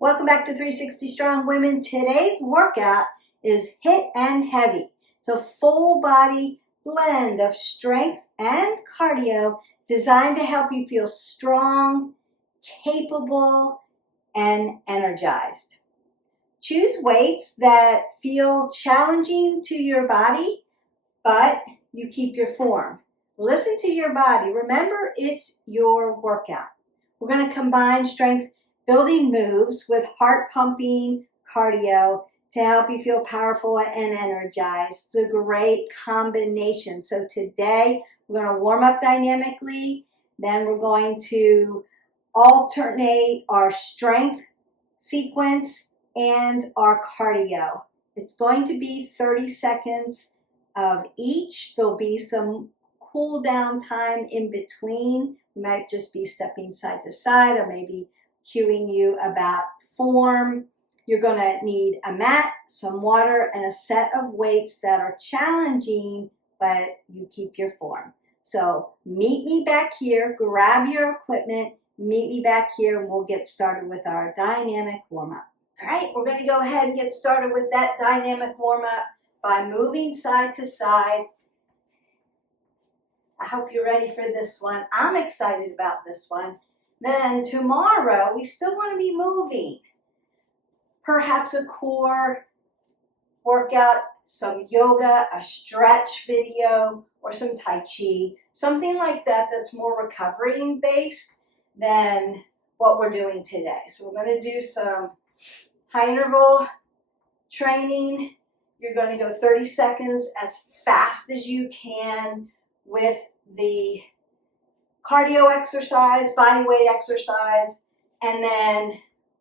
Welcome back to 360 Strong Women. Today's workout is HIIT and Heavy. It's a full body blend of strength and cardio designed to help you feel strong, capable, and energized. Choose weights that feel challenging to your body, but you keep your form. Listen to your body. Remember, it's your workout. We're going to combine strength building moves with heart pumping cardio to help you feel powerful and energized. It's a great combination. So today we're going to warm up dynamically. Then we're going to alternate our strength sequence and our cardio. It's going to be 30 seconds of each. There'll be some cool down time in between. You might just be stepping side to side or maybe cueing you about form. You're going to need a mat, some water, and a set of weights that are challenging, but you keep your form. So meet me back here, grab your equipment, meet me back here, and we'll get started with our dynamic warm-up. All right, we're going to go ahead and get started with that dynamic warm-up by moving side to side. I hope you're ready for this one. I'm excited about this one. Then tomorrow, we still want to be moving. Perhaps a core workout, some yoga, a stretch video, or some Tai Chi. Something like that that's more recovery based than what we're doing today. So we're going to do some high interval training. You're going to go 30 seconds as fast as you can with the cardio exercise, body weight exercise, and then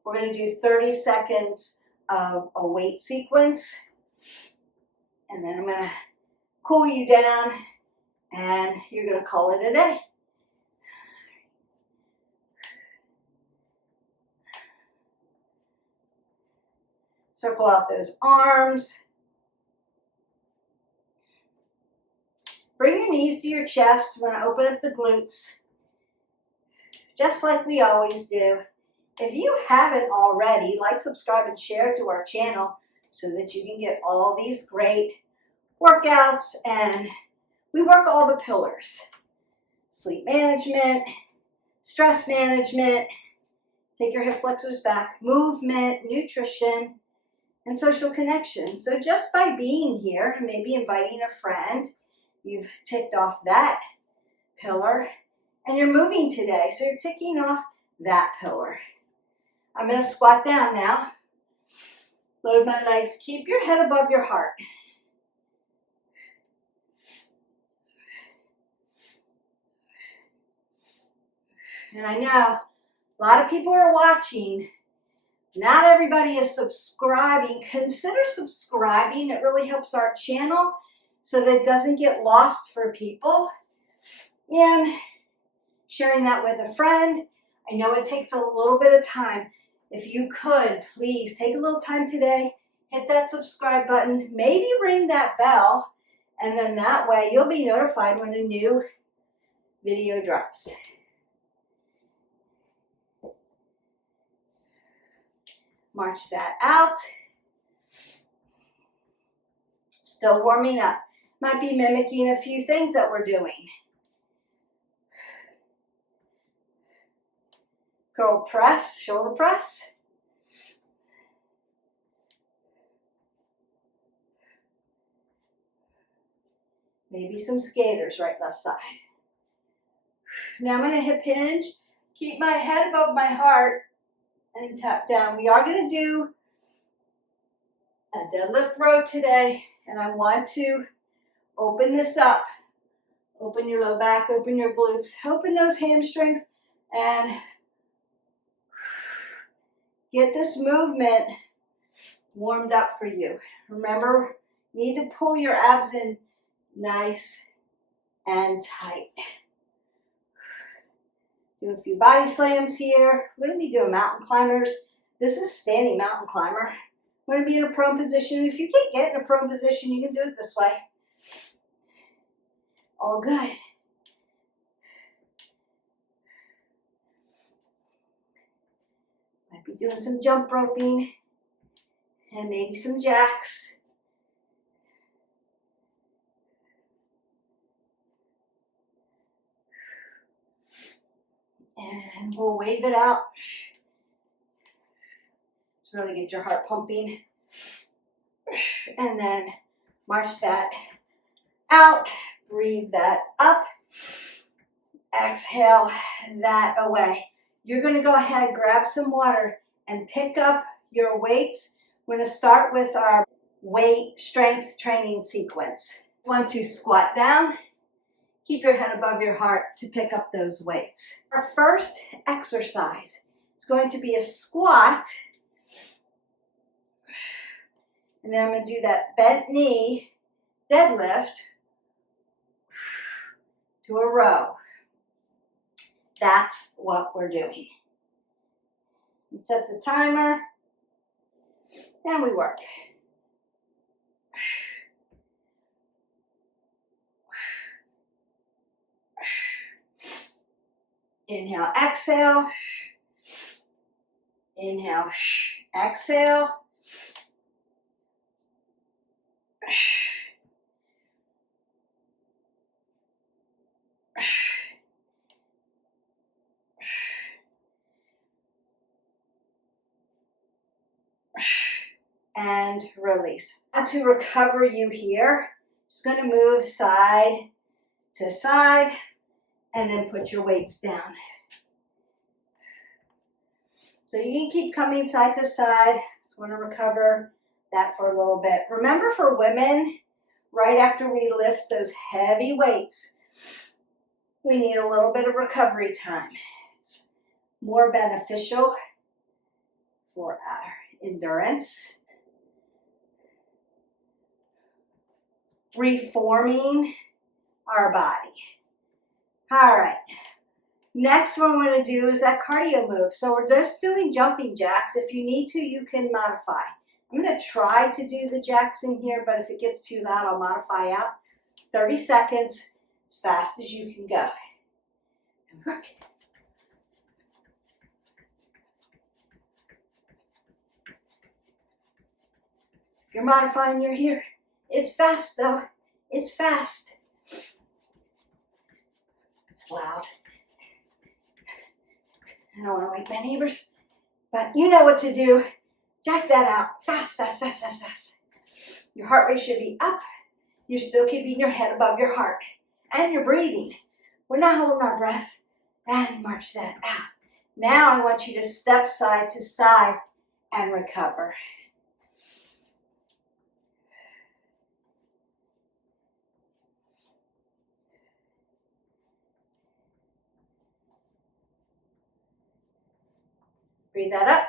we're going to do 30 seconds of a weight sequence, and then I'm going to cool you down, and you're going to call it a day. Circle out those arms. Bring your knees to your chest. We're going to open up the glutes, just like we always do. If you haven't already, like, subscribe, and share to our channel so that you can get all these great workouts. And we work all the pillars: sleep management, stress management, take your hip flexors back, movement, nutrition, and social connection. So just by being here and maybe inviting a friend, you've ticked off that pillar, and you're moving today, so you're ticking off that pillar. I'm going to squat down now. Load my legs. Keep your head above your heart. And I know a lot of people are watching. Not everybody is subscribing. Consider subscribing. It really helps our channel so that it doesn't get lost for people. And sharing that with a friend. I know it takes a little bit of time. If you could, please take a little time today, hit that subscribe button, maybe ring that bell, and then that way you'll be notified when a new video drops. March that out. Still warming up. Might be mimicking a few things that we're doing. Curl press, shoulder press. Maybe some skaters, right, left side. Now I'm going to hip hinge. Keep my head above my heart and tap down. We are going to do a deadlift row today, and I want to open this up. Open your low back, open your glutes, open those hamstrings, and get this movement warmed up for you. Remember, you need to pull your abs in nice and tight. Do a few body slams here. We're going to be doing mountain climbers. This is standing mountain climber. We're going to be in a prone position. If you can't get in a prone position, you can do it this way. All good. Be doing some jump roping and maybe some jacks. And we'll wave it out. Just really get your heart pumping. And then march that out. Breathe that up. Exhale that away. You're going to go ahead, grab some water, and pick up your weights. We're going to start with our weight strength training sequence. 1, 2, squat down. Keep your head above your heart to pick up those weights. Our first exercise is going to be a squat. And then I'm going to do that bent knee deadlift to a row. That's what we're doing. We set the timer and we work. Inhale, exhale. Inhale, exhale. And release. To recover you here, just going to move side to side and then put your weights down. So you can keep coming side to side. Just want to recover that for a little bit. Remember, for women, right after we lift those heavy weights, we need a little bit of recovery time. It's more beneficial for our endurance. Reforming our body. All right. Next one we're going to do is that cardio move. So we're just doing jumping jacks. If you need to, you can modify. I'm going to try to do the jacks in here, but if it gets too loud, I'll modify out. 30 seconds, as fast as you can go. And work. If you're modifying, you're here. It's fast though. It's fast. It's loud. I don't want to wake my neighbors, but you know what to do. Jack that out. Fast, fast, fast, fast, fast. Your heart rate should be up. You're still keeping your head above your heart. And you're breathing. We're not holding our breath. And march that out. Now I want you to step side to side and recover. Breathe that up.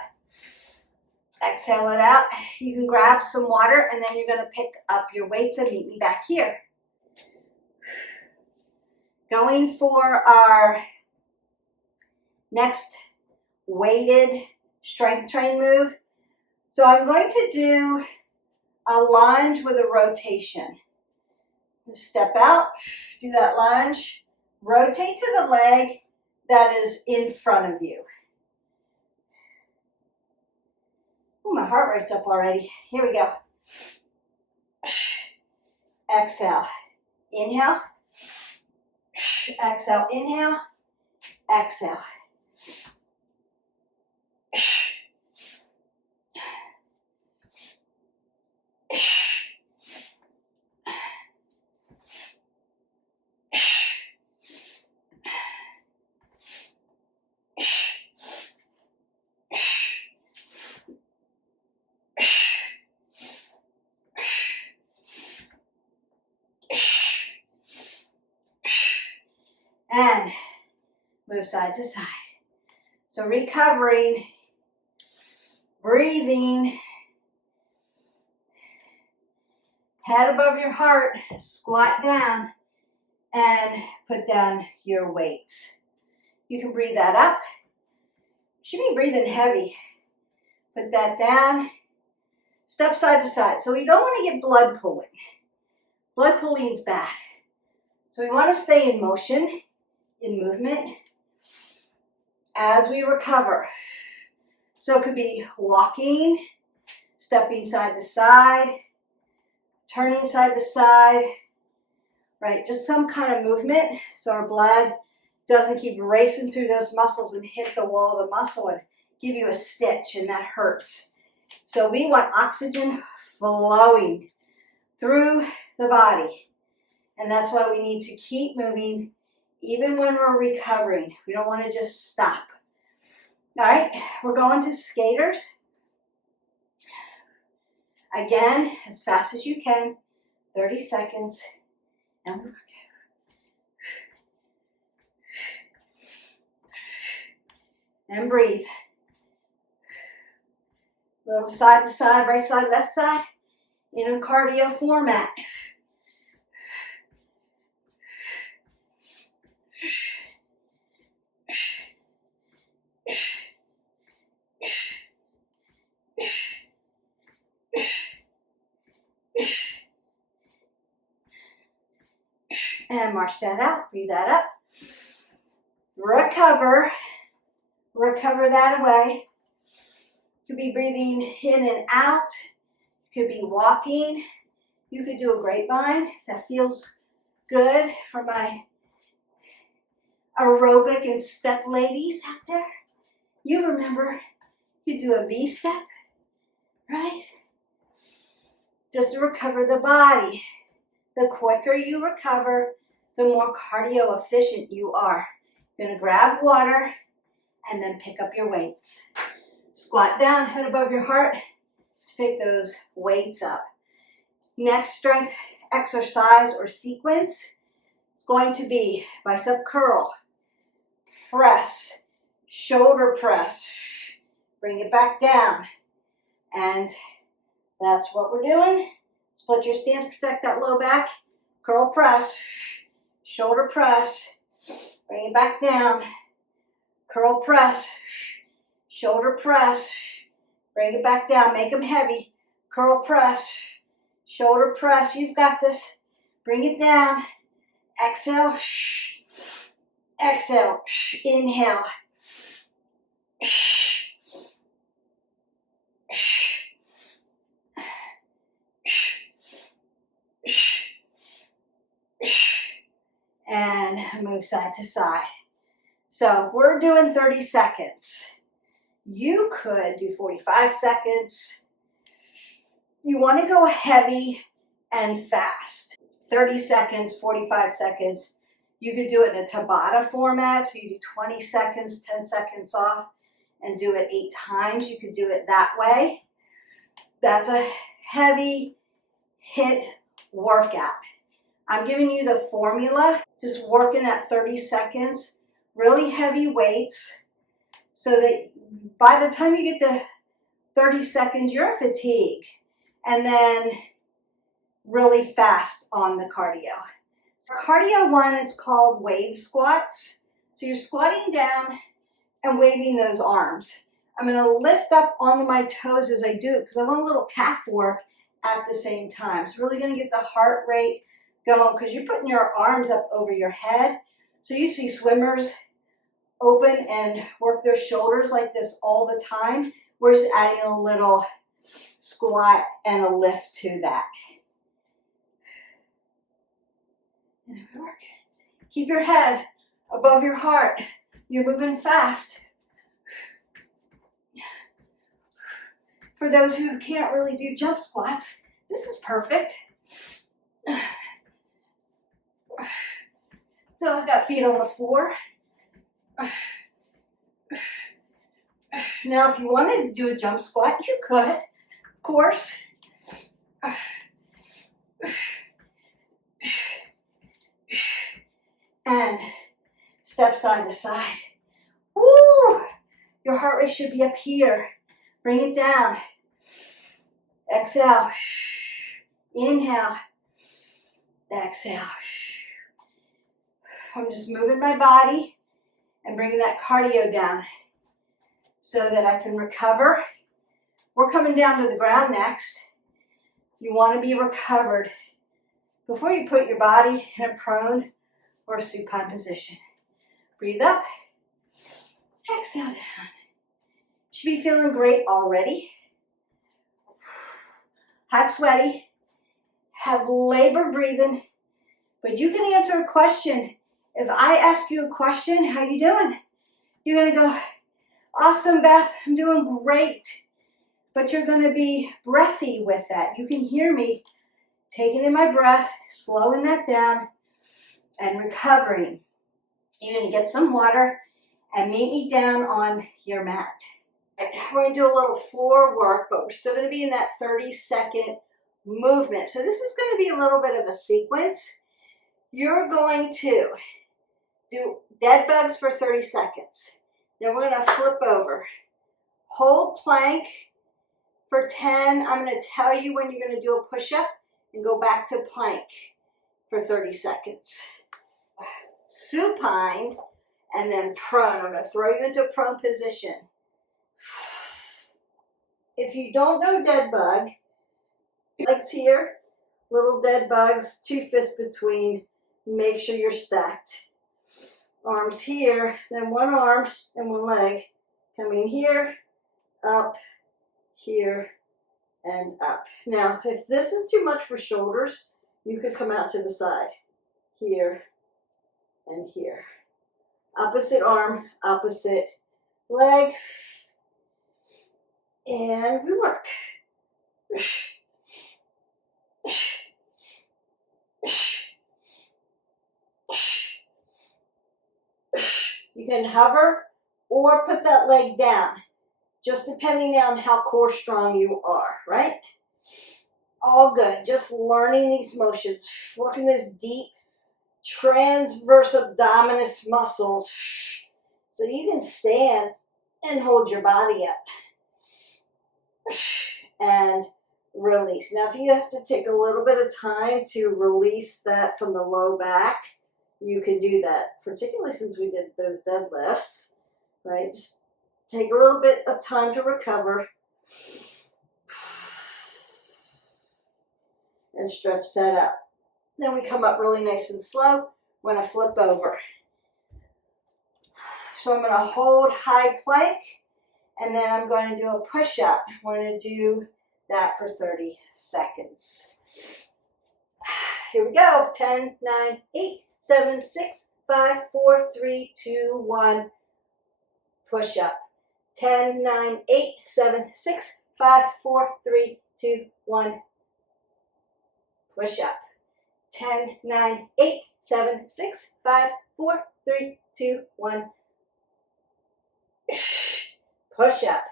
Exhale it out. You can grab some water and then you're going to pick up your weights and meet me back here. Going for our next weighted strength train move. So I'm going to do a lunge with a rotation. Step out, do that lunge, rotate to the leg that is in front of you. Oh, my heart rate's up already. Here we go. Exhale. Inhale. Exhale. Inhale. Exhale. And move side to side. So recovering, breathing, head above your heart, squat down, and put down your weights. You can breathe that up. You should be breathing heavy. Put that down. Step side to side. So we don't want to get blood pooling. Blood pooling is bad. So we want to stay in motion, in movement, as we recover. So it could be walking, stepping side to side, turning side to side, right? Just some kind of movement so our blood doesn't keep racing through those muscles and hit the wall of the muscle and give you a stitch, and that hurts. So we want oxygen flowing through the body. And that's why we need to keep moving even when we're recovering. We don't want to just stop. All right, we're going to skaters. Again, as fast as you can, 30 seconds. And we're and breathe. Little side to side, right side, left side, in a cardio format. And march that out, breathe that up. Recover. Recover that away. You could be breathing in and out. You could be walking. You could do a grapevine if that feels good for my aerobic and step ladies out there. You remember, you do a V-step, right? Just to recover the body. The quicker you recover, the more cardio efficient you are. You're gonna grab water and then pick up your weights. Squat down, head above your heart to pick those weights up. Next strength exercise or sequence is going to be bicep curl, press, shoulder press, bring it back down. And that's what we're doing. Split your stance, protect that low back, curl press, shoulder press, bring it back down, curl press, shoulder press, bring it back down, make them heavy, curl press, shoulder press, you've got this, bring it down, exhale, exhale, inhale, and move side to side. So we're doing 30 seconds. You could do 45 seconds. You want to go heavy and fast. 30 seconds, 45 seconds. You could do it in a Tabata format, so you do 20 seconds, 10 seconds off, and do it 8 times. You could do it that way. That's a heavy HIIT workout. I'm giving you the formula, just working at 30 seconds, really heavy weights, so that by the time you get to 30 seconds, you're fatigued, and then really fast on the cardio. So cardio 1 is called wave squats. So you're squatting down and waving those arms. I'm gonna lift up onto my toes as I do it because I want a little calf work at the same time. It's really gonna get the heart rate going because you're putting your arms up over your head. So you see swimmers open and work their shoulders like this all the time. We're just adding a little squat and a lift to that. And work. Keep your head above your heart. You're moving fast. For those who can't really do jump squats, this is perfect. So I've got feet on the floor. Now, if you wanted to do a jump squat, you could, of course. And step side to side. Woo! Your heart rate should be up here. Bring it down. Exhale. Inhale. Exhale. I'm just moving my body and bringing that cardio down so that I can recover. We're coming down to the ground next. You want to be recovered before you put your body in a prone or supine position. Breathe up. Exhale down. Should be feeling great already. Hot, sweaty, have labor breathing, but you can answer a question. If I ask you a question, how you doing? You're gonna go, awesome, Beth, I'm doing great. But you're gonna be breathy with that. You can hear me taking in my breath, slowing that down, and recovering. You're gonna get some water and meet me down on your mat. We're gonna do a little floor work, but we're still gonna be in that 30-second movement. So this is gonna be a little bit of a sequence. You're going to do dead bugs for 30 seconds. Then we're gonna flip over. Hold plank for 10. I'm gonna tell you when you're gonna do a push-up and go back to plank for 30 seconds. Supine and then prone. I'm gonna throw you into a prone position. If you don't know dead bug, legs here, little dead bugs, 2 fists between, make sure you're stacked. Arms here, then one arm and one leg coming here, up, here, and up. Now, if this is too much for shoulders, you could come out to the side, here and here. Opposite arm, opposite leg, and we work. You can hover or put that leg down, just depending on how core strong you are, right? All good, just learning these motions, working those deep transverse abdominis muscles so you can stand and hold your body up and release. Now, if you have to take a little bit of time to release that from the low back, you can do that, particularly since we did those deadlifts, right? Just take a little bit of time to recover and stretch that up. Then we come up really nice and slow. We're going to flip over. So I'm going to hold high plank, and then I'm going to do a push-up. We're going to do that for 30 seconds. Here we go. 10, 9, 8, 7, 6, 5, 4, 3, 2, 1. Push up. 10, 9, 8, 7, 6, 5, 4, 3, 2, 1. Push up. 10, 9, 8, 7, 6, 5, 4, 3, 2, 1. Push up.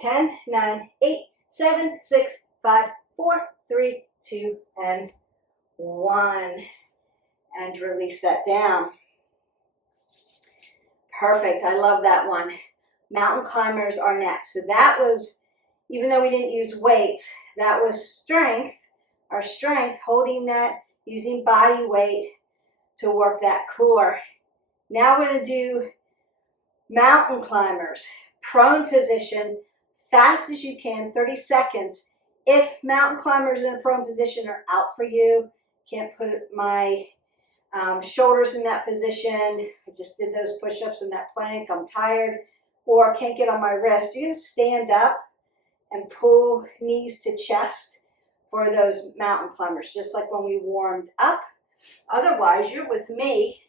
10, 9, 8, 7, 6, 5, 4, 3, 2, and 1. And release that down. Perfect. I love that one. Mountain climbers are next. So that was, even though we didn't use weights, that was strength, our strength, holding that, using body weight to work that core. Now we're going to do mountain climbers. Prone position, fast as you can, 30 seconds. If mountain climbers in a prone position are out for you, can't put my shoulders in that position, I just did those push-ups in that plank, I'm tired, or can't get on my wrist, you're going to stand up and pull knees to chest for those mountain climbers, just like when we warmed up. Otherwise, you're with me,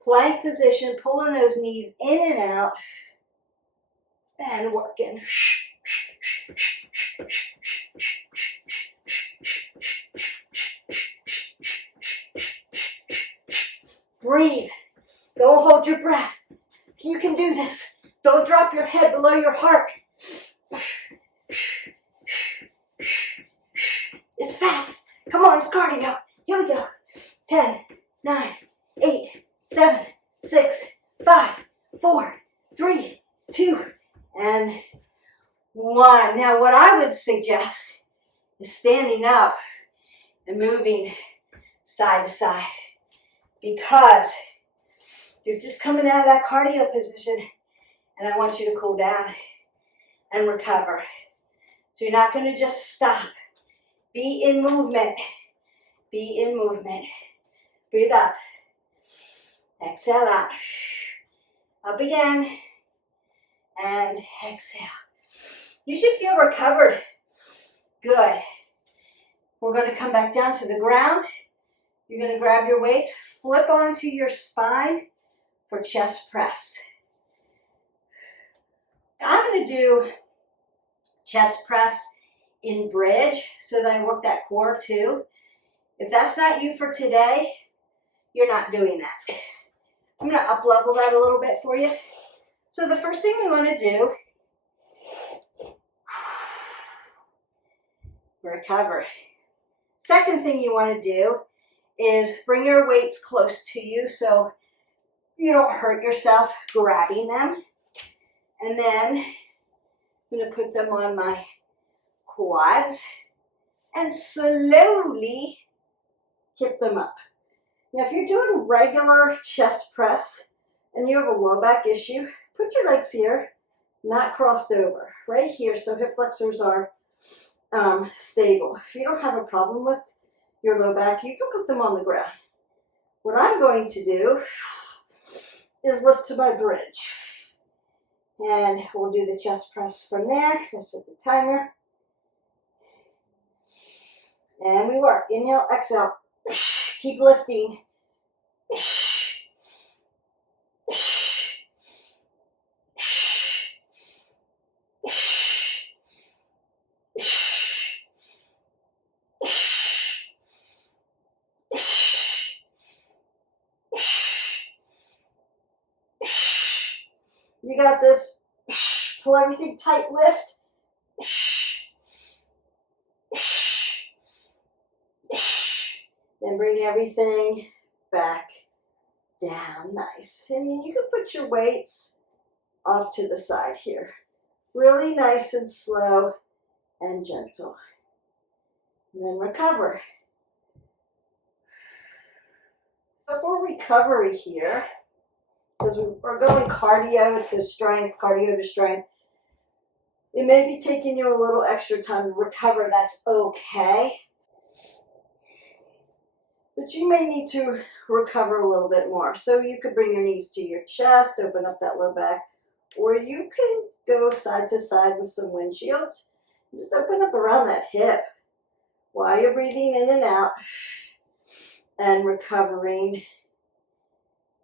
plank position, pulling those knees in and out, and working. Breathe. Don't hold your breath. You can do this. Don't drop your head below your heart. It's fast. Come on, it's cardio. Here we go. 10, 9, 8, 7, 6, 5, 4, 3, 2, and 1. Now, what I would suggest is standing up and moving side to side, because you're just coming out of that cardio position, and I want you to cool down and recover. So you're not going to just stop. Be in movement. Be in movement. Breathe up. Exhale out. Up again. and exhale. You should feel recovered. Good. We're going to come back down to the ground. You're going to grab your weights, flip onto your spine for chest press. I'm going to do chest press in bridge so that I work that core too. If that's not you for today, you're not doing that. I'm going to up level that a little bit for you. So the first thing we want to do, recover. Second thing you want to do is bring your weights close to you so you don't hurt yourself grabbing them. And then I'm going to put them on my quads and slowly kick them up. Now, if you're doing regular chest press and you have a low back issue, put your legs here, not crossed over, right here, so hip flexors are stable. If you don't have a problem with your low back, you can put them on the ground. What I'm going to do is lift to my bridge. And we'll do the chest press from there. Let's set the timer. And we work. Inhale, exhale. Keep lifting. You got this. Pull everything tight, lift. Then bring everything back down. Nice. And then you can put your weights off to the side here. Really nice and slow and gentle. And then recover. Before recovery here, because we're going cardio to strength, it may be taking you a little extra time to recover. That's okay. But you may need to recover a little bit more. So you could bring your knees to your chest, open up that low back, or you can go side to side with some windshields. Just open up around that hip while you're breathing in and out and recovering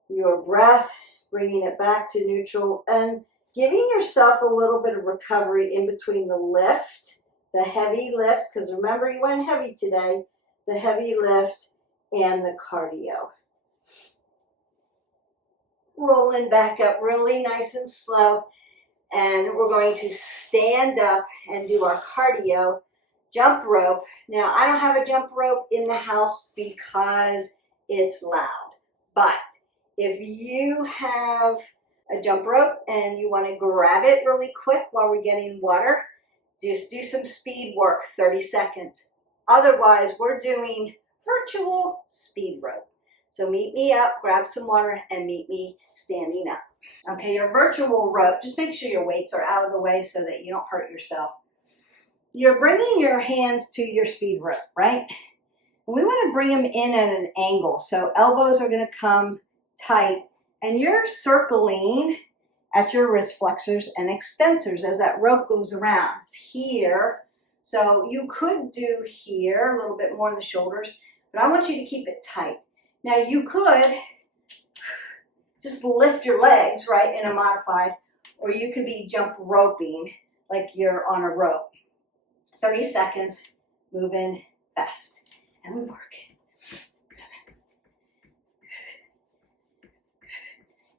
your breath, bringing it back to neutral and giving yourself a little bit of recovery in between the lift, the heavy lift, because remember you went heavy today, the heavy lift and the cardio. Rolling back up really nice and slow. And we're going to stand up and do our cardio jump rope. Now, I don't have a jump rope in the house because it's loud. But if you have a jump rope and you want to grab it really quick while we're getting water, just do some speed work, 30 seconds. Otherwise, we're doing virtual speed rope. So meet me up, grab some water, and meet me standing up. Okay, your virtual rope, just make sure your weights are out of the way so that you don't hurt yourself. You're bringing your hands to your speed rope, right? And we want to bring them in at an angle. So elbows are going to come tight, and you're circling at your wrist flexors and extensors as that rope goes around. It's here. So you could do here a little bit more in the shoulders, but I want you to keep it tight. Now you could just lift your legs, right, in a modified, or you could be jump roping like you're on a rope. 30 seconds, moving fast, and we work.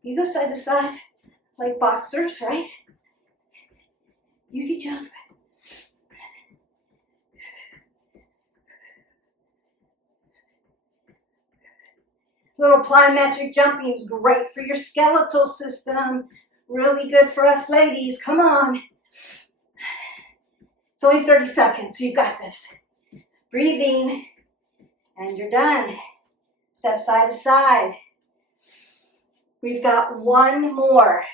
You go side to side like boxers, right? You can jump. Little plyometric jumping is great for your skeletal system. Really good for us ladies. Come on. It's only 30 seconds. You've got this. Breathing. And you're done. Step side to side. We've got one more.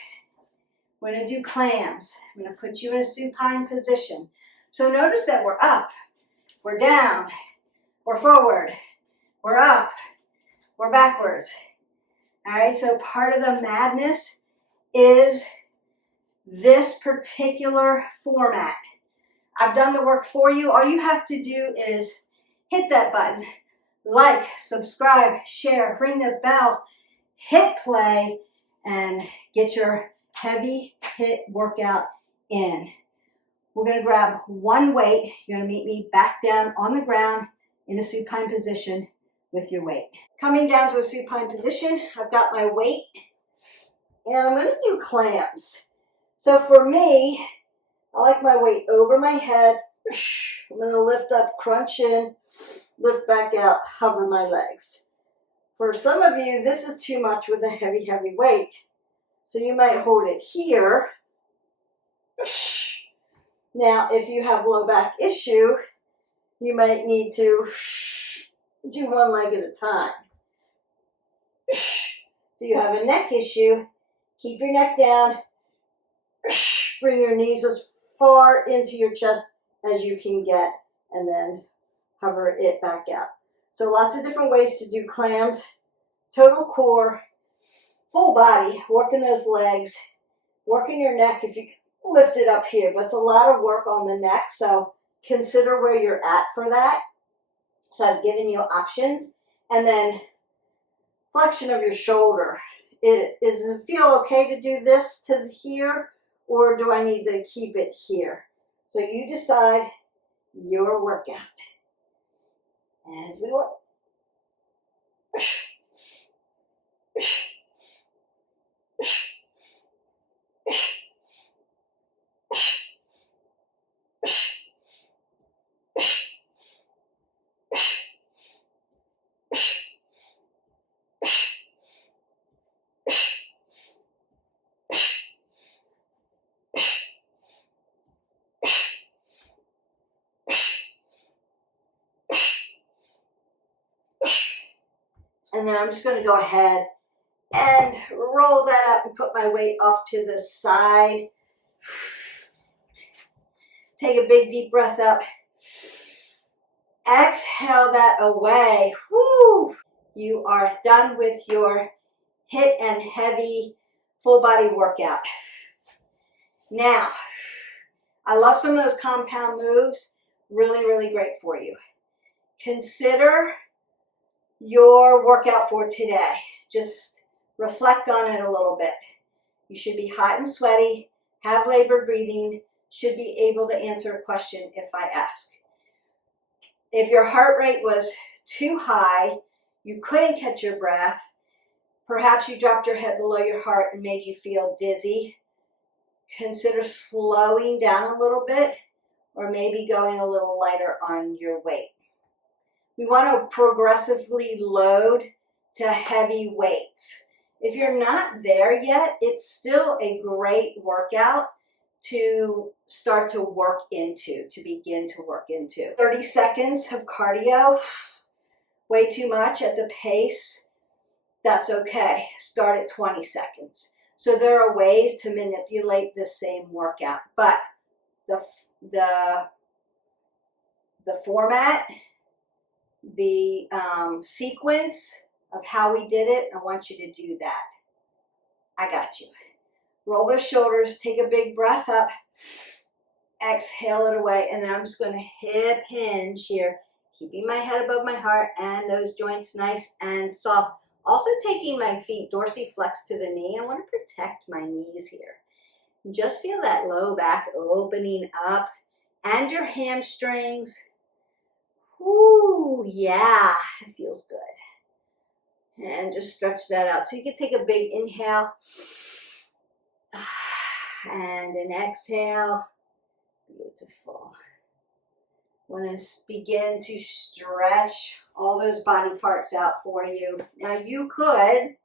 We're going to do clams. I'm going to put you in a supine position. So notice that we're up. We're down. We're forward. We're up. We're backwards. All right, so part of the madness is this particular format. I've done the work for you. All you have to do is hit that button, like, subscribe, share, ring the bell, hit play, and get your heavy HIIT workout in. We're going to grab one weight. You're going to meet me back down on the ground in a supine position with your weight. Coming down to a supine position, I've got my weight, and I'm going to do clams. So for me, I like my weight over my head. I'm going to lift up, crunch in, lift back out, hover my legs. For some of you, this is too much with a heavy, heavy weight. So you might hold it here. Now, if you have low back issue, you might need to do one leg at a time. If you have a neck issue, keep your neck down. Bring your knees as far into your chest as you can get, and then hover it back out. So lots of different ways to do clams. Total core, full body, working those legs, working your neck if you lift it up here. But it's a lot of work on the neck, so consider where you're at for that. So I've given you options. And then flexion of your shoulder. Does it feel okay to do this to here, or do I need to keep it here? So you decide your workout. And we work. And then I'm just going to go ahead and roll that up and put my weight off to the side. Take a big deep breath up. Exhale that away. Woo! You are done with your HIIT and heavy full body workout. Now, I love some of those compound moves. Really, really great for you. Consider your workout for today. Just reflect on it a little bit. You should be hot and sweaty, have labored breathing, should be able to answer a question if I ask. If your heart rate was too high, you couldn't catch your breath, perhaps you dropped your head below your heart and made you feel dizzy, consider slowing down a little bit or maybe going a little lighter on your weight. We want to progressively load to heavy weights. If you're not there yet, it's still a great workout to start to work into, to begin to work into. 30 seconds of cardio, way too much at the pace, that's okay. Start at 20 seconds. So there are ways to manipulate the same workout, but the format, the sequence of how we did it, I want you to do that. I got you. Roll those shoulders, take a big breath up, exhale it away, and then I'm just going to hip hinge here, keeping my head above my heart and those joints nice and soft. Also taking my feet dorsiflex to the knee. I want to protect my knees here. Just feel that low back opening up and your hamstrings. Ooh, yeah, it feels good. And just stretch that out. So you can take a big inhale and an exhale. Beautiful. Want to begin to stretch all those body parts out for you. Now you could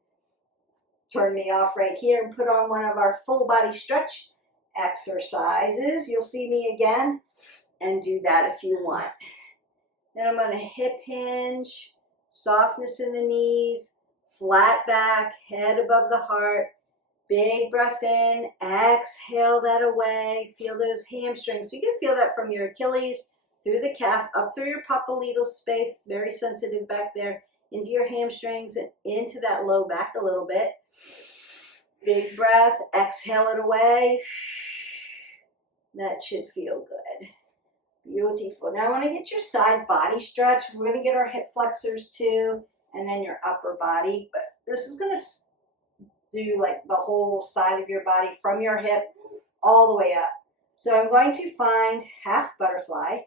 turn me off right here and put on one of our full body stretch exercises. You'll see me again and do that if you want. Then I'm going to hip hinge, softness in the knees, flat back, head above the heart. Big breath in, exhale that away. Feel those hamstrings. So you can feel that from your Achilles, through the calf, up through your popliteal space, very sensitive back there, into your hamstrings and into that low back a little bit. Big breath, exhale it away. That should feel good. Beautiful. Now I want to get your side body stretch. We're going to get our hip flexors too, and then your upper body. But this is going to do like the whole side of your body from your hip all the way up. So I'm going to find half butterfly,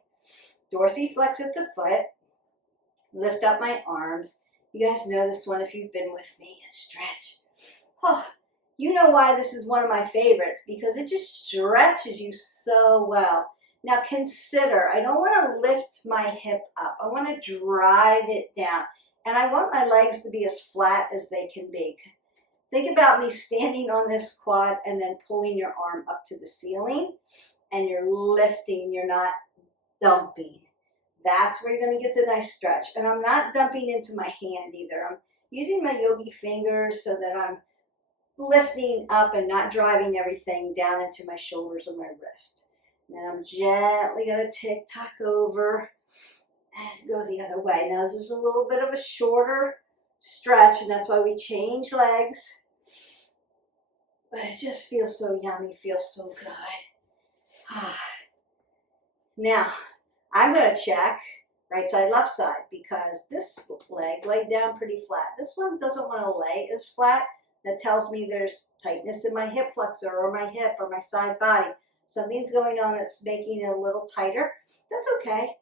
dorsiflex at the foot, lift up my arms. You guys know this one if you've been with me, and stretch. Oh, you know why this is one of my favorites, because it just stretches you so well. Now consider, I don't want to lift my hip up. I want to drive it down. And I want my legs to be as flat as they can be. Think about me standing on this quad and then pulling your arm up to the ceiling. And you're lifting, you're not dumping. That's where you're going to get the nice stretch. And I'm not dumping into my hand either. I'm using my yogi fingers so that I'm lifting up and not driving everything down into my shoulders or my wrist. Then I'm gently going to tick-tock over and go the other way. Now this is a little bit of a shorter stretch, and that's why we change legs. But it just feels so yummy, feels so good. Now, I'm going to check right side, left side, because this leg laid down pretty flat. This one doesn't want to lay as flat. That tells me there's tightness in my hip flexor or my hip or my side body. Something's going on that's making it a little tighter. That's okay.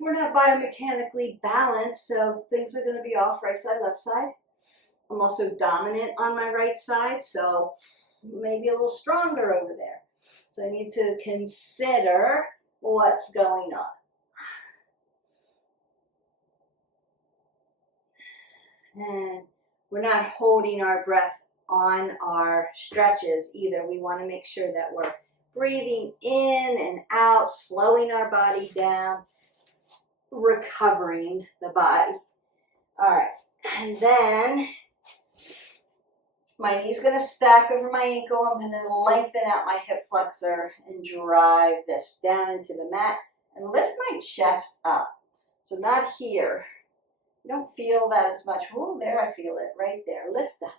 We're not biomechanically balanced, so things are going to be off right side, left side. I'm also dominant on my right side, so maybe a little stronger over there. So I need to consider what's going on. And we're not holding our breath on our stretches either. We want to make sure that we're breathing in and out, slowing our body down, recovering the body. All right, and then my knee's going to stack over my ankle. I'm going to lengthen out my hip flexor and drive this down into the mat and lift my chest up. So not here. You don't feel that as much. Oh, there I feel it right there. Lift up.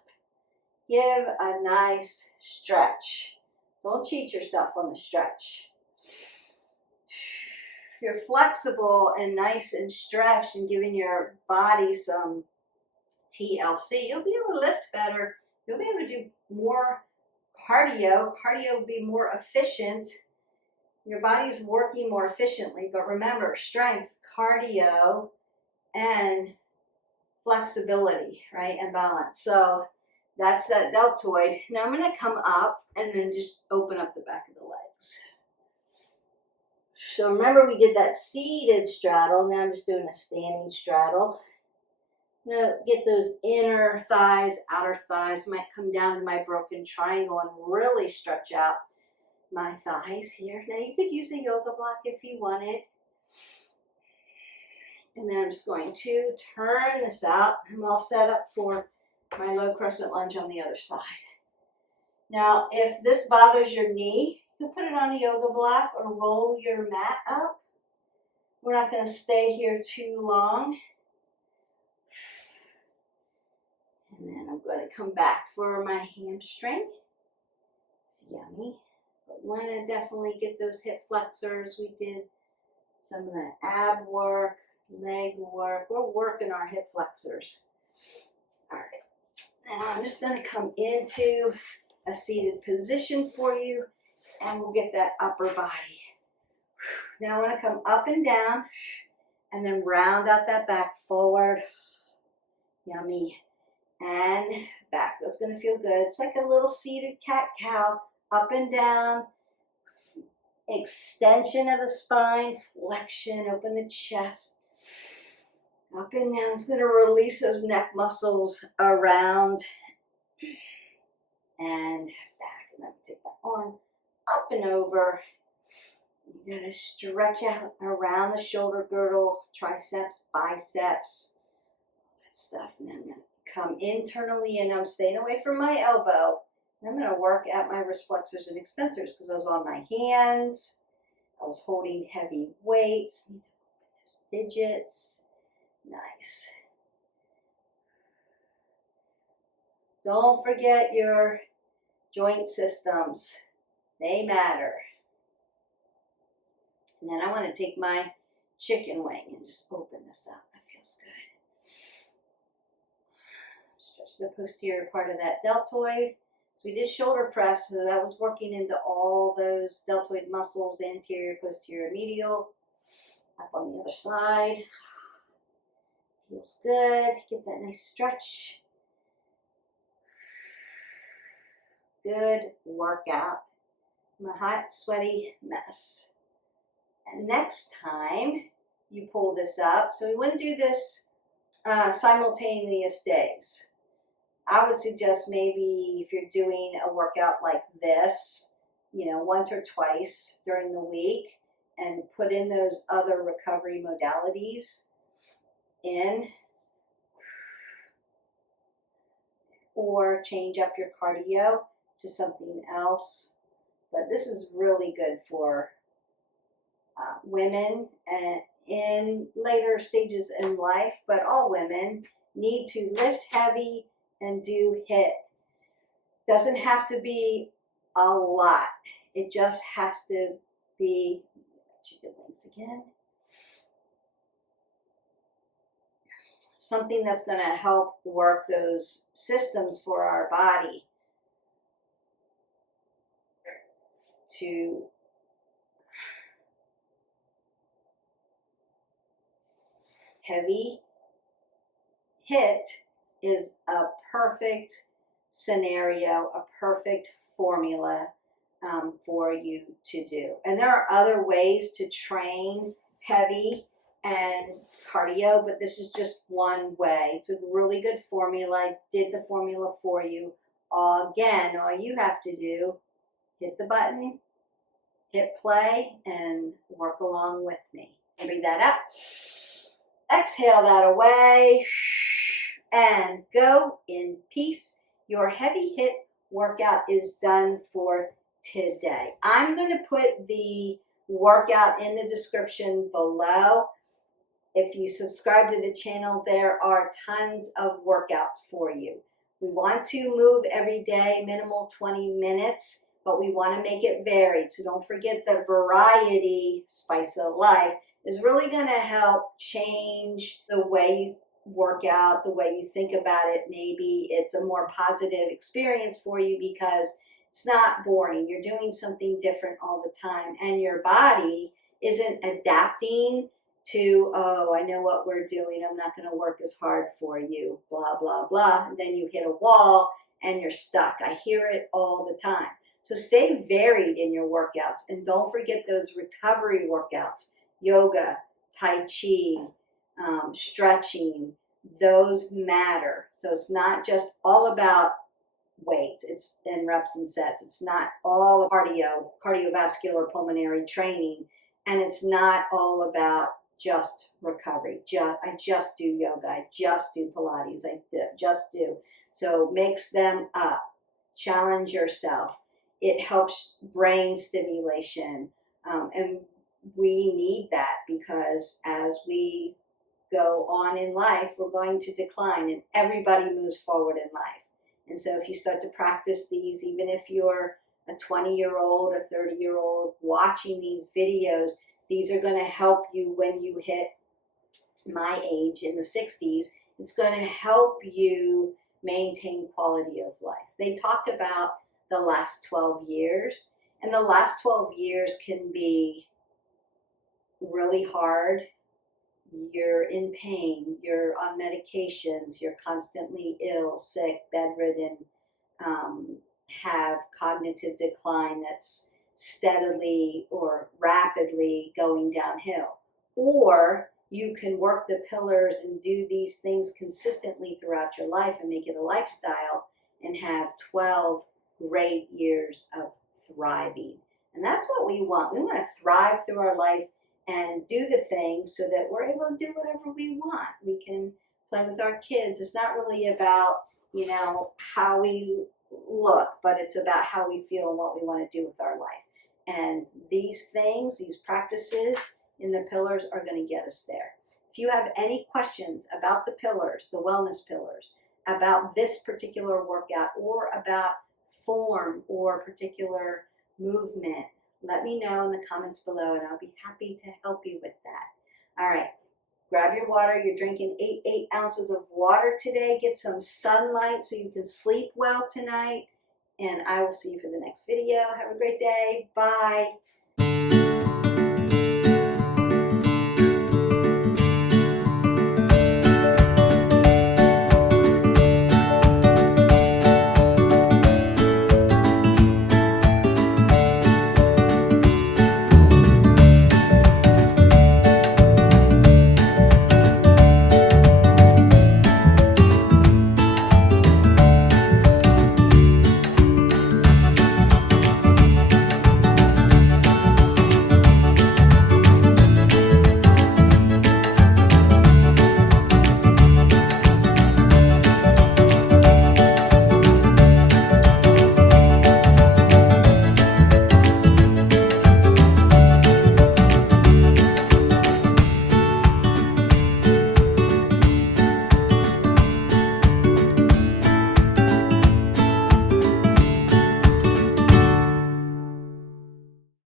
Give a nice stretch. Don't cheat yourself on the stretch. If you're flexible and nice and stretched and giving your body some TLC, you'll be able to lift better. You'll be able to do more cardio. Cardio will be more efficient. Your body's working more efficiently. But remember, strength, cardio, and flexibility, right, and balance. So that's that deltoid. Now I'm going to come up and then just open up the back of the legs. So remember we did that seated straddle. Now I'm just doing a standing straddle. I'm going to get those inner thighs, outer thighs. Might come down to my broken triangle and really stretch out my thighs here. Now you could use a yoga block if you wanted. And then I'm just going to turn this out. I'm all set up for my low crescent lunge on the other side. Now, if this bothers your knee, you can put it on a yoga block or roll your mat up. We're not going to stay here too long. And then I'm going to come back for my hamstring. It's yummy. But want to definitely get those hip flexors. We did some of the ab work, leg work. We're working our hip flexors. All right. And I'm just going to come into a seated position for you, and we'll get that upper body. Now I want to come up and down, and then round out that back forward. Yummy. And back. That's going to feel good. It's like a little seated cat-cow, up and down. Extension of the spine, flexion, open the chest. Up and down. It's going to release those neck muscles around and back. And I'm going to take my arm up and over. You're going to stretch out around the shoulder girdle, triceps, biceps, all that stuff. And then I'm going to come internally in. I'm staying away from my elbow. And I'm going to work at my wrist flexors and extensors because I was on my hands. I was holding heavy weights. Need to open those digits. Nice. Don't forget your joint systems, they matter. And then I want to take my chicken wing and just open this up. That feels good. Stretch the posterior part of that deltoid. So we did shoulder press, so that was working into all those deltoid muscles, anterior, posterior, medial. Up on the other side. Feels good. Get that nice stretch. Good workout. I'm a hot, sweaty mess. And next time you pull this up, so we wouldn't do this simultaneous days. I would suggest maybe if you're doing a workout like this, once or twice during the week, and put in those other recovery modalities in, or change up your cardio to something else. But this is really good for women and in later stages in life, but all women need to lift heavy and do HIIT. Doesn't have to be a lot. It just has to be, chicken wings again, something that's going to help work those systems for our body to heavy HIIT is a perfect scenario, a perfect formula for you to do. And there are other ways to train heavy and cardio, but this is just one way. It's a really good formula. I did the formula for you. Again, all you have to do, hit the button, hit play, and work along with me. And bring that up. Exhale that away. And go in peace. Your heavy HIIT workout is done for today. I'm going to put the workout in the description below. If you subscribe to the channel, there are tons of workouts for you. We want to move every day, minimal 20 minutes, but we want to make it varied. So don't forget the variety, spice of life, is really going to help change the way you work out, the way you think about it. Maybe it's a more positive experience for you because it's not boring. You're doing something different all the time, and your body isn't adapting to, oh, I know what we're doing, I'm not going to work as hard for you, blah, blah, blah. And then you hit a wall and you're stuck. I hear it all the time. So stay varied in your workouts, and don't forget those recovery workouts, yoga, tai chi, stretching. Those matter. So it's not just all about weights, it's in reps and sets. It's not all cardiovascular pulmonary training, and it's not all about just recovery. I just do yoga, I just do Pilates, just do. So mix them up, challenge yourself. It helps brain stimulation, and we need that because as we go on in life, we're going to decline, and everybody moves forward in life. And so if you start to practice these, even if you're a 20-year-old or 30-year-old watching these videos, these are going to help you when you hit my age in the 60s. It's going to help you maintain quality of life. They talk about the last 12 years, and the last 12 years can be really hard. You're in pain, you're on medications, you're constantly ill, sick, bedridden, have cognitive decline that's steadily or rapidly going downhill. Or you can work the pillars and do these things consistently throughout your life and make it a lifestyle and have 12 great years of thriving. And that's what we want. We want to thrive through our life and do the things so that we're able to do whatever we want. We can play with our kids. It's not really about, how we look, but it's about how we feel and what we want to do with our life. And these things, these practices in the pillars are going to get us there. If you have any questions about the pillars, the wellness pillars, about this particular workout, or about form or particular movement, let me know in the comments below and I'll be happy to help you with that. All right, grab your water. You're drinking 8 ounces of water today. Get some sunlight so you can sleep well tonight. And I will see you for the next video. Have a great day. Bye.